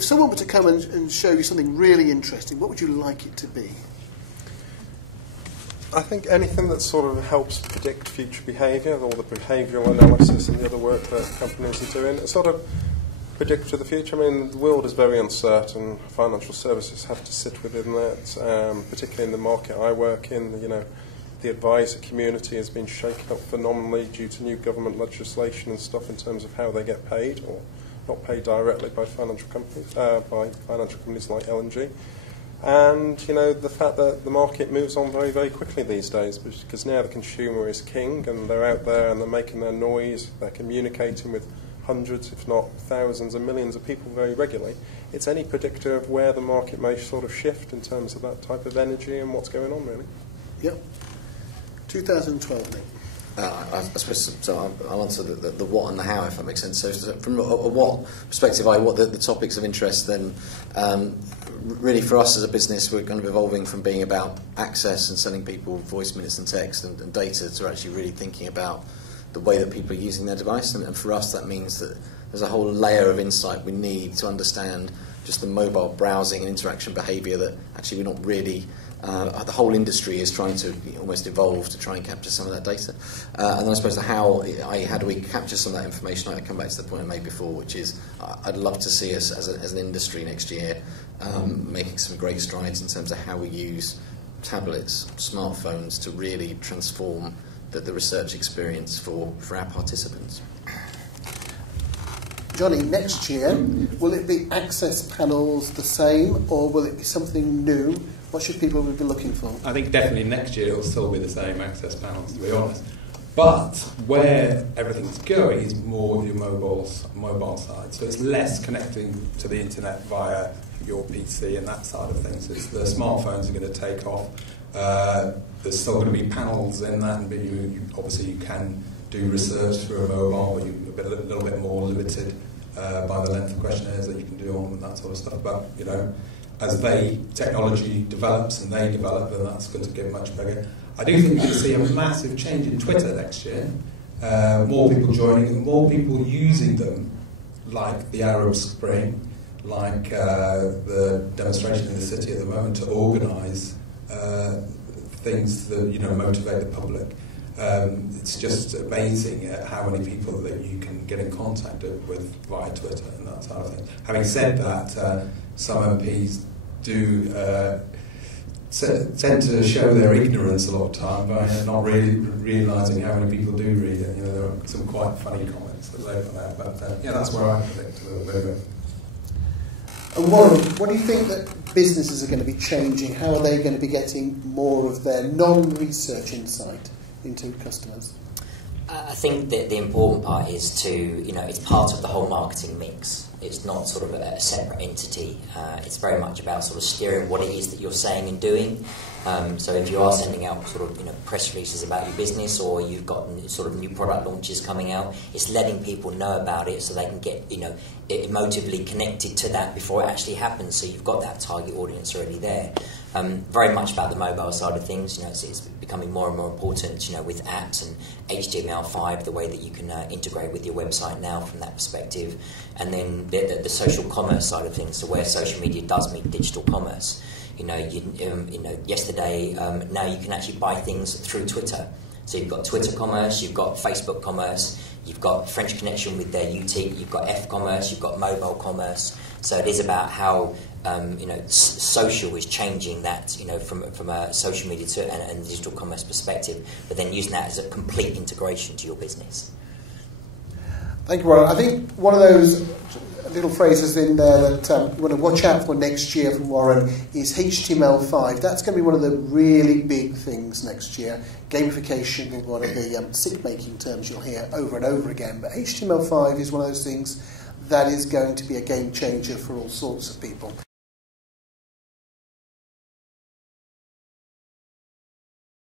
if someone were to come and show you something really interesting, what would you like it to be? I think anything that sort of helps predict future behaviour, all the behavioural analysis and the other work that companies are doing, it sort of predict for the future. I mean, the world is very uncertain. Financial services have to sit within that, particularly in the market I work in. You know, the advisor community has been shaken up phenomenally due to new government legislation and stuff in terms of how they get paid, or not paid directly by financial companies, like L&G. And, you know, the fact that the market moves on very, very quickly these days, because now the consumer is king and they're out there and they're making their noise, they're communicating with hundreds, if not thousands and millions of people very regularly. It's any predictor of where the market may sort of shift in terms of that type of energy and what's going on, really. Yep. 2012, Nick. I suppose so. I'll answer the what and the how, if that makes sense. So from a what perspective, what the topics of interest, then really for us as a business, we're kind of evolving from being about access and sending people voice minutes and text and data to actually really thinking about the way that people are using their device. And for us, that means that there's a whole layer of insight we need to understand just the mobile browsing and interaction behaviour that actually we're not really... the whole industry is trying to almost evolve to try and capture some of that data. And then I suppose the how do we capture some of that information? I come back to the point I made before, which is I'd love to see us as an industry next year making some great strides in terms of how we use tablets, smartphones to really transform the research experience for our participants. Johnny, next year, will it be access panels the same, or will it be something new? What should people be looking for? I think definitely next year it'll still be the same access panels, to be honest. But where everything's going is more your mobile side. So it's less connecting to the internet via your PC and that side of things. It's the smartphones are going to take off. There's still going to be panels in that, and obviously you can do research through a mobile, but you're a little bit more limited by the length of questionnaires that you can do on and that sort of stuff. But, you know, as technology develops and they develop, then that's going to get much bigger. I do think you're going to see a massive change in Twitter next year. More people joining and more people using them, like the Arab Spring, like the demonstration in the city at the moment to organise things that, you know, motivate the public. It's just amazing how many people that you can get in contact with via Twitter and that sort of thing. Having said that, some MPs do tend to show their ignorance a lot of time by not really realising how many people do read it. You know, there are some quite funny comments that they put out, but yeah, that's where I predict a little bit of it. And Warren, what do you think that businesses are going to be changing? How are they going to be getting more of their non-research insight into customers? I think that the important part is to, you know, it's part of the whole marketing mix. It's not sort of a separate entity. It's very much about sort of steering what it is that you're saying and doing. So if you are sending out sort of, you know, press releases about your business, or you've got sort of new product launches coming out, it's letting people know about it so they can get, you know, emotively connected to that before it actually happens. So you've got that target audience already there. Very much about the mobile side of things. You know, it's becoming more and more important, you know, with apps and HTML5, the way that you can integrate with your website now from that perspective. And then the social commerce side of things, so where social media does meet digital commerce. You know, yesterday, now you can actually buy things through Twitter. So you've got Twitter commerce, you've got Facebook commerce, you've got French Connection with their UT, you've got F-commerce, you've got mobile commerce. So it is about how you know, social is changing that, you know, from a social media to and digital commerce perspective, but then using that as a complete integration to your business. Thank you, Warren. I think one of those little phrases in there that you want to watch out for next year from Warren is HTML5. That's going to be one of the really big things next year. Gamification is one of the sick-making terms you'll hear over and over again, but HTML5 is one of those things that is going to be a game changer for all sorts of people.